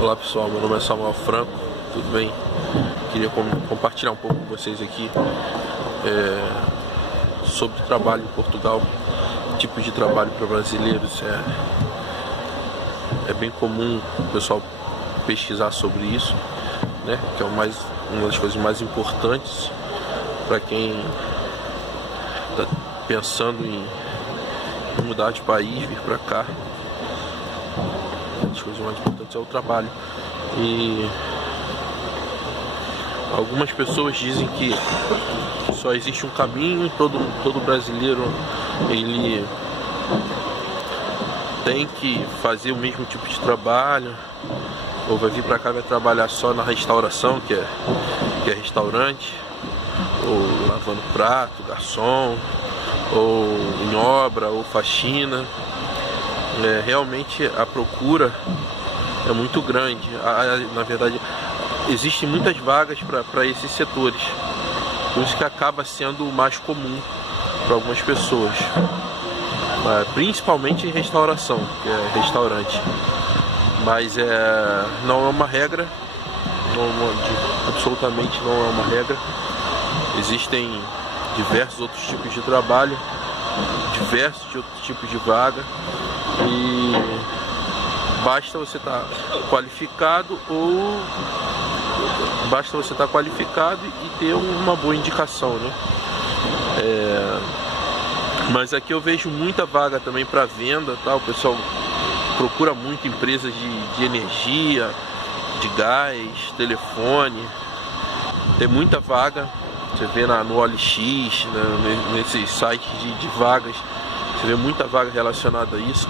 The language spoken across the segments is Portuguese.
Olá pessoal, meu nome é Samuel Franco, tudo bem? Queria compartilhar um pouco com vocês aqui sobre trabalho em Portugal, tipos de trabalho para brasileiros. É bem comum o pessoal pesquisar sobre isso, né? Que é uma das coisas mais importantes para quem está pensando em mudar de país, vir para cá. As coisas mais importantes é o trabalho. E algumas pessoas dizem que só existe um caminho, todo brasileiro ele tem que fazer o mesmo tipo de trabalho, ou vai vir para cá e vai trabalhar só na restauração, que é restaurante, ou lavando prato, garçom, ou em obra, ou faxina. Realmente a procura é muito grande. Na verdade, existem muitas vagas para esses setores, por isso que acaba sendo o mais comum para algumas pessoas, principalmente em restauração, que é restaurante. Mas não é uma regra, absolutamente não é uma regra. Existem diversos outros tipos de trabalho, diversos outros tipos de vaga, e basta você estar qualificado e ter uma boa indicação, né? Mas aqui eu vejo muita vaga também para venda, tá? O pessoal procura muito empresas de energia, de gás, telefone. Tem muita vaga. Você vê no OLX, né, nesses sites de vagas, você vê muita vaga relacionada a isso.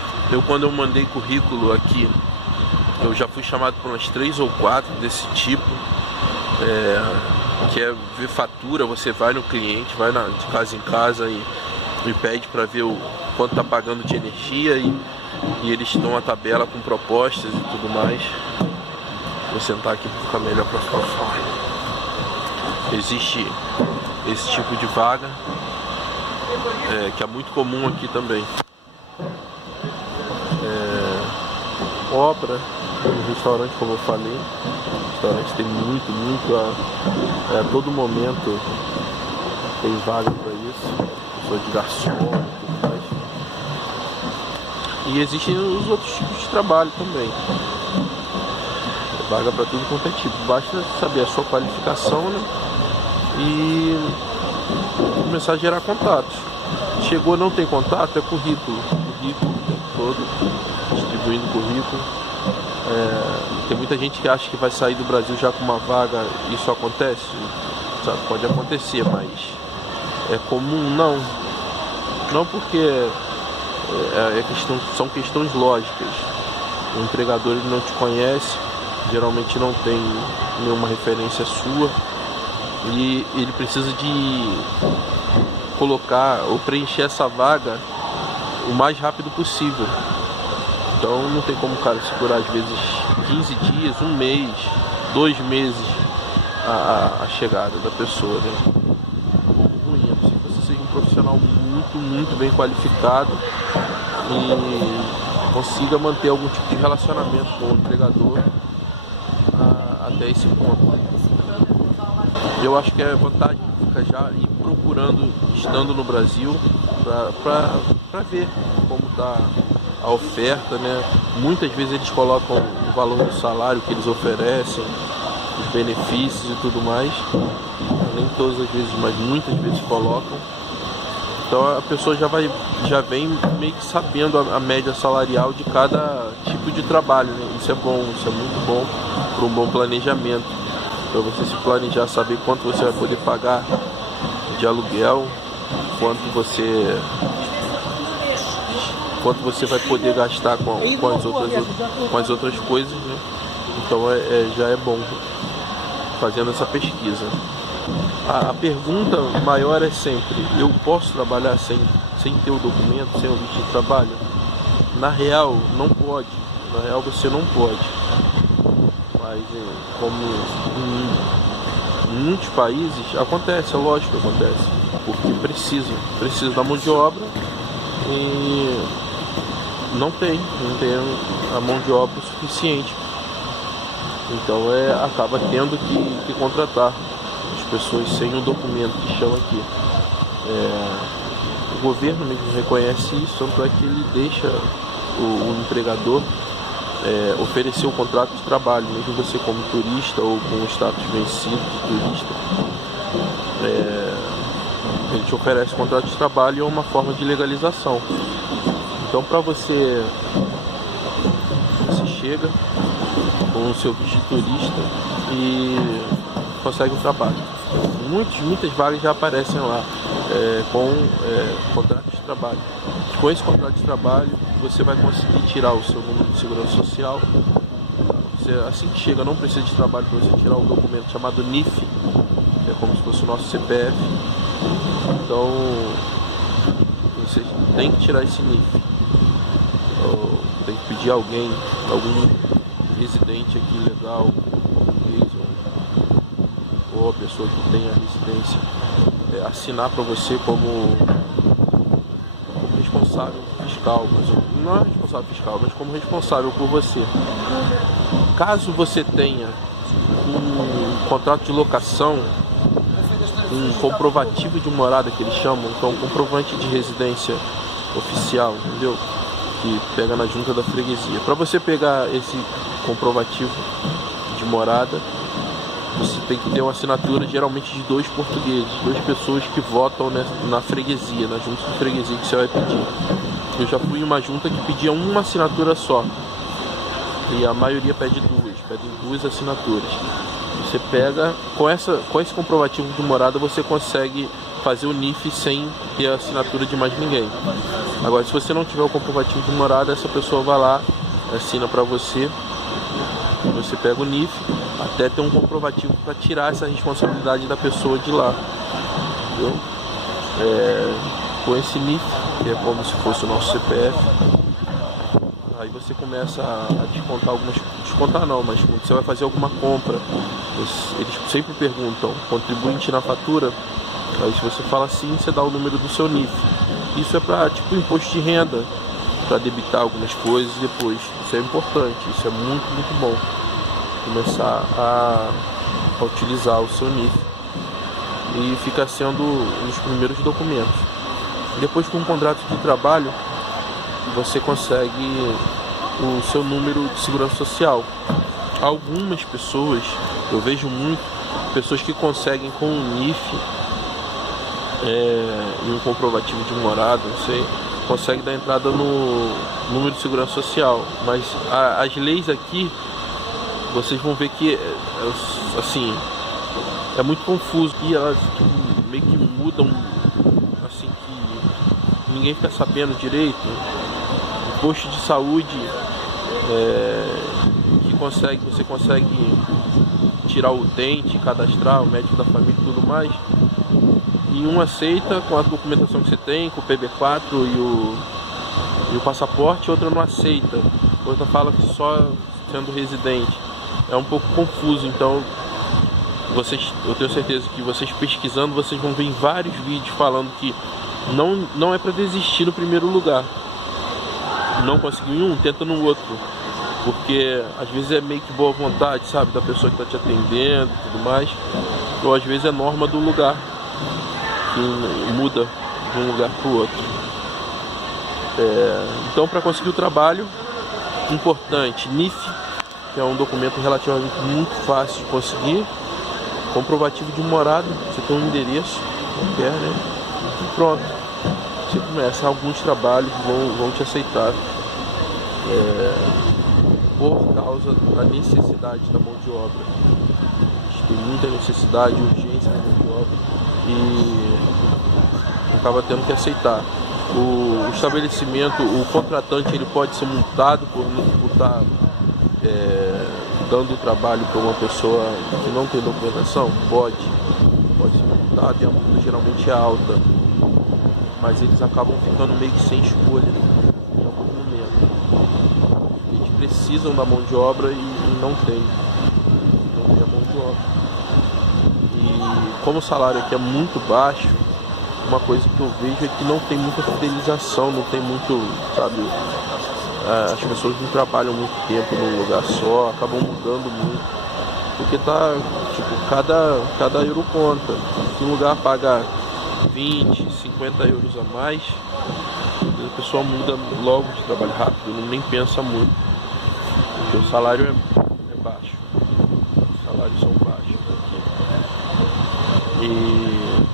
Quando eu mandei currículo aqui, eu já fui chamado por umas 3 ou 4 desse tipo, que é ver fatura. Você vai no cliente, vai de casa em casa e pede para ver o quanto está pagando de energia, e eles dão uma tabela com propostas e tudo mais. Vou sentar aqui para ficar melhor, para ficar fora. Existe esse tipo de vaga, que é muito comum aqui também. Obra, restaurante, como eu falei, restaurante tem muito, a todo momento tem vaga para isso, pessoa de garçom e tudo mais. E existem os outros tipos de trabalho também, vaga para tudo quanto é tipo, basta saber a sua qualificação, né? E começar a gerar contatos. Chegou, não tem contato, é currículo o tempo todo, distribuindo currículo. Tem muita gente que acha que vai sair do Brasil já com uma vaga. Isso acontece? Sabe, pode acontecer, mas é comum? Não, porque são questões lógicas. O empregador ele não te conhece, geralmente não tem nenhuma referência sua, e ele precisa de colocar ou preencher essa vaga o mais rápido possível. Então não tem como o cara segurar às vezes 15 dias, um mês, 2 meses a chegada da pessoa, né? Ruim, a não ser que você seja um profissional muito bem qualificado e consiga manter algum tipo de relacionamento com o empregador até esse ponto. Eu acho que é vantagem ficar já ir procurando, estando no Brasil, para ver como está a oferta, né? Muitas vezes eles colocam o valor do salário que eles oferecem, os benefícios e tudo mais. Nem todas as vezes, mas muitas vezes colocam. Então a pessoa já vem meio que sabendo a média salarial de cada tipo de trabalho, né? Isso é bom, isso é muito bom para um bom planejamento. Para você se planejar, saber quanto você vai poder pagar de aluguel, quanto você vai poder gastar com as outras coisas, né? Então já é bom fazendo essa pesquisa. A pergunta maior é sempre: eu posso trabalhar sem ter o documento, sem o visto de trabalho? Na real, não pode. Na real, você não pode. Mas como em muitos países acontece, é lógico que acontece, porque precisa da mão de obra e não tem a mão de obra suficiente. Então acaba tendo que contratar as pessoas sem um documento que chama aqui. O governo mesmo reconhece isso, tanto é que ele deixa o empregador oferecer o contrato de trabalho, mesmo você como turista ou com o status vencido de turista. Ele te oferece o contrato de trabalho e é uma forma de legalização. Então, para você chega com o seu visto de turista e consegue um trabalho. Muitas vagas já aparecem lá com contrato de trabalho. Com esse contrato de trabalho, você vai conseguir tirar o seu número de segurança social. Você, assim que chega, não precisa de trabalho para você tirar um documento chamado NIF, que é como se fosse o nosso CPF. Então, você tem que tirar esse NIF. Tem que pedir algum residente aqui legal, português, ou a pessoa que tem a residência, assinar para você como responsável fiscal, não é responsável fiscal, mas como responsável por você. Caso você tenha um contrato de locação, um comprovativo de morada que eles chamam, então um comprovante de residência oficial, entendeu? Que pega na junta da freguesia. Para você pegar esse comprovativo de morada, você tem que ter uma assinatura geralmente de 2 portugueses, 2 pessoas que votam na freguesia, na junta de freguesia que você vai pedir. Eu já fui em uma junta que pedia uma assinatura só, e a maioria pedem 2 assinaturas. Você pega, com esse comprovativo de morada, você consegue fazer o NIF sem ter a assinatura de mais ninguém. Agora, se você não tiver o comprovativo de morada, essa pessoa vai lá, assina para você, você pega o NIF, até ter um comprovativo para tirar essa responsabilidade da pessoa de lá. Entendeu? Com esse NIF, que é como se fosse o nosso CPF, aí você começa a descontar descontar não, mas quando você vai fazer alguma compra, eles sempre perguntam, contribuinte na fatura? Aí se você fala sim, você dá o número do seu NIF. Isso é para tipo imposto de renda, para debitar algumas coisas depois. Isso é importante, isso é muito, muito bom. Começar a utilizar o seu NIF. E fica sendo um dos primeiros documentos. Depois, com o contrato de trabalho, você consegue o seu número de segurança social. Algumas pessoas, eu vejo muito, pessoas que conseguem com o NIF e um comprovativo de morada, não sei, consegue dar entrada no número de segurança social. Mas as leis aqui, vocês vão ver que assim, é muito confuso e elas meio que mudam, assim, que ninguém fica sabendo direito. O posto de saúde que você consegue tirar o utente, cadastrar o médico da família e tudo mais, e um aceita com a documentação que você tem, com o PB4 e o passaporte, outra não aceita, outra fala que só sendo residente. É um pouco confuso, então eu tenho certeza que vocês pesquisando, vocês vão ver em vários vídeos falando que não é para desistir no primeiro lugar. Não conseguiu em um, tenta no outro, porque às vezes é meio que boa vontade, sabe, da pessoa que está te atendendo e tudo mais, ou às vezes é norma do lugar que muda de um lugar para o outro. Então, para conseguir o trabalho, importante, NIF, que é um documento relativamente muito fácil de conseguir, comprovativo de morada, você tem um endereço qualquer, né? E pronto, você começa. Alguns trabalhos vão te aceitar por causa da necessidade da mão de obra. A gente tem muita necessidade, urgência da mão de obra e acaba tendo que aceitar. O estabelecimento, o contratante, ele pode ser multado por estar dando trabalho para uma pessoa que não tem documentação? Pode ser multado e a multa geralmente é alta, mas eles acabam ficando meio que sem escolha em algum momento. Eles precisam da mão de obra e não tem a mão de obra. E como o salário aqui é muito baixo, uma coisa que eu vejo é que não tem muita fidelização, não tem muito, sabe, as pessoas não trabalham muito tempo num lugar só, acabam mudando muito, porque tá, tipo, cada euro conta. Se um lugar paga 20, 50 euros a mais, a pessoa muda logo de trabalho rápido, nem pensa muito, porque o salário é baixo, os salários são baixos aqui. E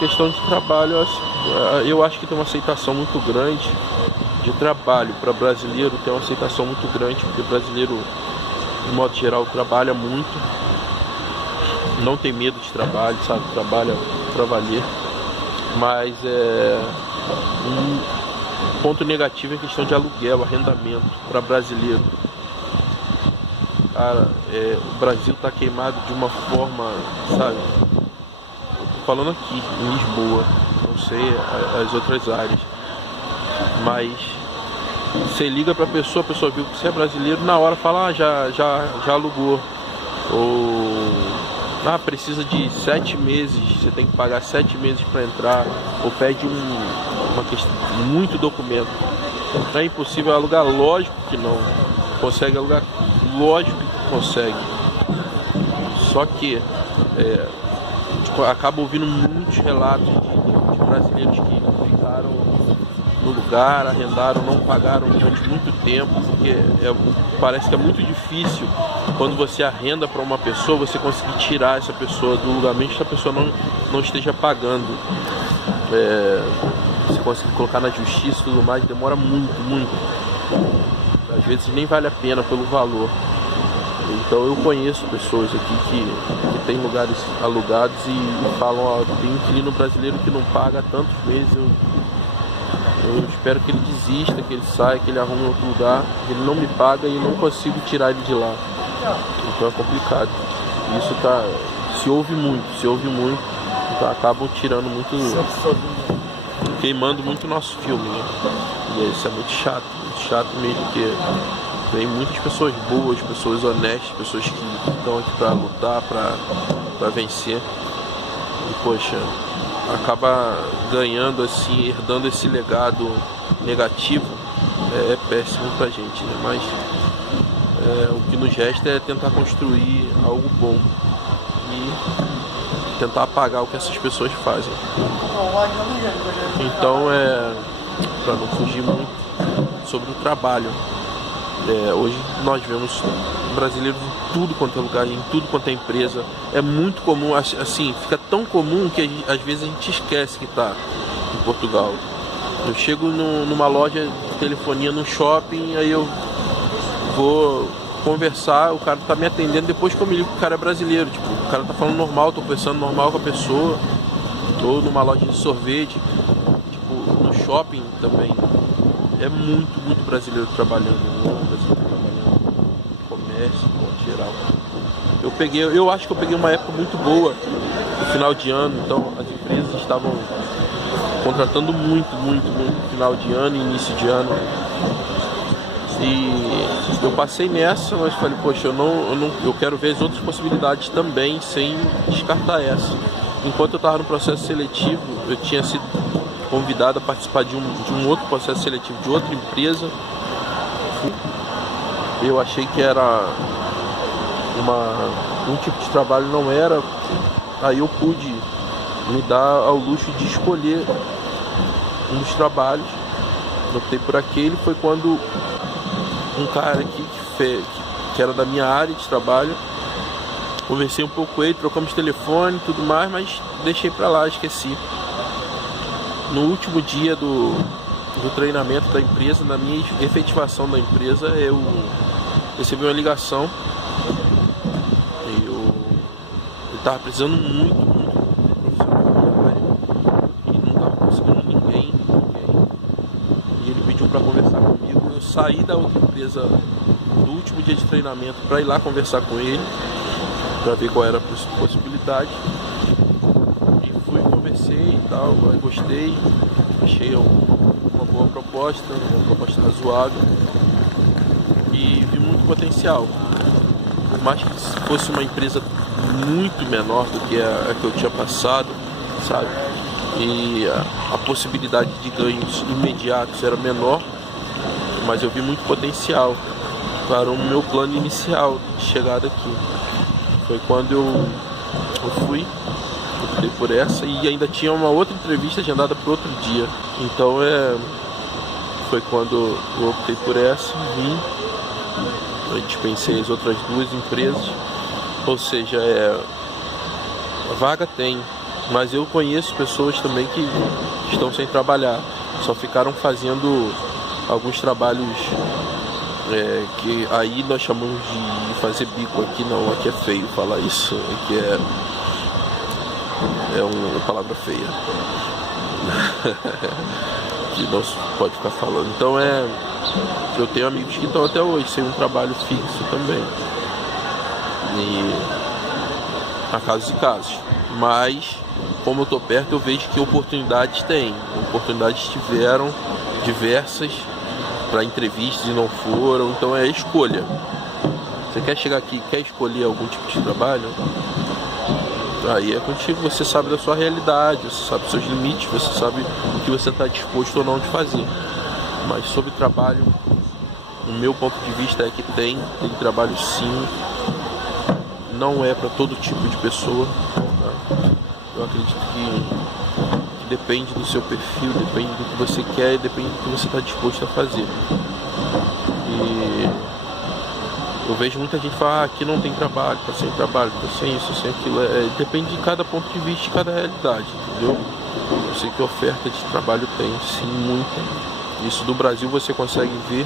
questão de trabalho, eu acho que tem uma aceitação muito grande de trabalho. Para brasileiro tem uma aceitação muito grande, porque brasileiro, de modo geral, trabalha muito, não tem medo de trabalho, sabe? Trabalha para valer. Mas um ponto negativo é a questão de aluguel, arrendamento para brasileiro. Cara, o Brasil tá queimado de uma forma, sabe? Eu tô falando aqui em Lisboa, não sei as outras áreas, mas você liga pra pessoa, a pessoa viu que você é brasileiro, na hora fala, já alugou. Ou precisa de 7 meses, você tem que pagar 7 meses para entrar, ou pede uma questão, muito documento. Não é impossível alugar? Lógico que não. Consegue alugar? Lógico que consegue. Só que acabo ouvindo muitos relatos de brasileiros que ficaram no lugar, arrendaram, não pagaram durante muito tempo, porque parece que é muito difícil quando você arrenda para uma pessoa, você conseguir tirar essa pessoa do lugar, mesmo que essa pessoa não esteja pagando. Você conseguir colocar na justiça e tudo mais, demora muito, muito. Às vezes nem vale a pena pelo valor. Então eu conheço pessoas aqui que tem lugares alugados e falam, tem inquilino brasileiro que não paga há tantos meses, eu espero que ele desista, que ele saia, que ele arrume outro lugar, ele não me paga e eu não consigo tirar ele de lá. Então é complicado. Isso se ouve muito, então acabam tirando muito, queimando muito o nosso filme, né? E isso é muito chato mesmo, porque vem muitas pessoas boas, pessoas honestas, pessoas que estão aqui para lutar, para vencer. E poxa, acaba ganhando assim, herdando esse legado negativo, é péssimo pra gente, né? Mas o que nos resta é tentar construir algo bom e tentar apagar o que essas pessoas fazem. Então para não fugir muito sobre o trabalho, hoje nós vemos brasileiros em tudo quanto é lugar, em tudo quanto é empresa. É muito comum, assim, fica tão comum que às vezes a gente esquece que está em Portugal. Eu chego numa loja de telefonia, num shopping, aí eu vou conversar, o cara tá me atendendo, depois que eu me ligo que o cara é brasileiro, tipo, o cara tá falando normal, tô conversando normal com a pessoa, ou numa loja de sorvete, tipo, no shopping também. É muito brasileiro trabalhando, comércio, em geral. Eu acho que eu peguei uma época muito boa, no final de ano, então as empresas estavam contratando muito no final de ano e início de ano. E eu passei nessa, mas falei, poxa, eu quero ver as outras possibilidades também, sem descartar essa. Enquanto eu estava no processo seletivo, eu tinha sido convidado a participar de um outro processo seletivo de outra empresa. Eu achei que era um tipo de trabalho, não era. Aí eu pude me dar ao luxo de escolher um dos trabalhos. Eu optei por aquele. Foi quando um cara aqui que era da minha área de trabalho, conversei um pouco com ele, trocamos telefone e tudo mais, mas deixei pra lá, esqueci. No último dia do treinamento da empresa, na minha efetivação da empresa, eu recebi uma ligação. Eu estava precisando muito profissional e não estava conseguindo ninguém. E ele pediu para conversar comigo. Eu saí da outra empresa do último dia de treinamento para ir lá conversar com ele, para ver qual era a possibilidade. Conversei e tal, gostei, achei uma boa proposta, uma proposta razoável e vi muito potencial. Por mais que fosse uma empresa muito menor do que a que eu tinha passado, sabe? E a possibilidade de ganhos imediatos era menor, mas eu vi muito potencial para o meu plano inicial de chegada aqui. Foi quando eu fui, optei por essa, e ainda tinha uma outra entrevista agendada para outro dia. Então foi quando eu optei por essa, vim, eu dispensei as outras duas empresas. Ou seja, a vaga tem, mas eu conheço pessoas também que estão sem trabalhar, só ficaram fazendo alguns trabalhos que aí nós chamamos de fazer bico. Aqui não, aqui é feio falar isso, aqui é uma palavra feia que não se pode ficar falando. Então eu tenho amigos que estão até hoje sem um trabalho fixo também, e há casos e casos, mas como eu estou perto, eu vejo que oportunidades tiveram diversas para entrevistas e não foram. Então é escolha. Você quer chegar aqui, quer escolher algum tipo de trabalho, aí é contigo. Você sabe da sua realidade, você sabe dos seus limites, você sabe o que você está disposto ou não de fazer. Mas sobre trabalho, o meu ponto de vista é que tem trabalho sim, não é para todo tipo de pessoa, tá? Eu acredito que depende do seu perfil, depende do que você quer e depende do que você está disposto a fazer. E eu vejo muita gente falar, aqui não tem trabalho, tá sem trabalho, tá sem isso, sem aquilo. Depende de cada ponto de vista, de cada realidade, entendeu? Eu sei que oferta de trabalho tem, sim, muita. Isso do Brasil você consegue ver,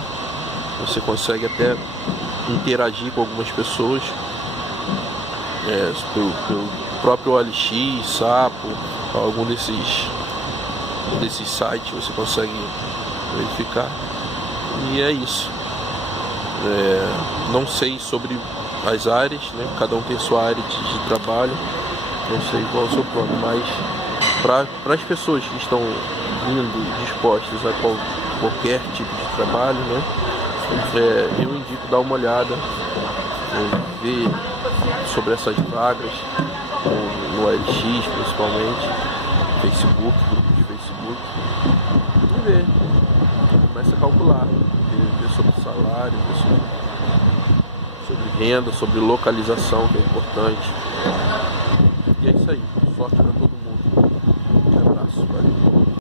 você consegue até interagir com algumas pessoas, pelo próprio OLX, Sapo, algum desses sites você consegue verificar. E é isso. Não sei sobre as áreas, né? Cada um tem sua área de trabalho, não sei qual é o seu plano, mas para as pessoas que estão vindo dispostas a qualquer tipo de trabalho, né? Eu indico dar uma olhada, ver sobre essas vagas no OLX principalmente, Facebook, grupo de Facebook, e ver, começa a calcular, ver sobre salário, ver sobre renda, sobre localização, que é importante. E é isso aí.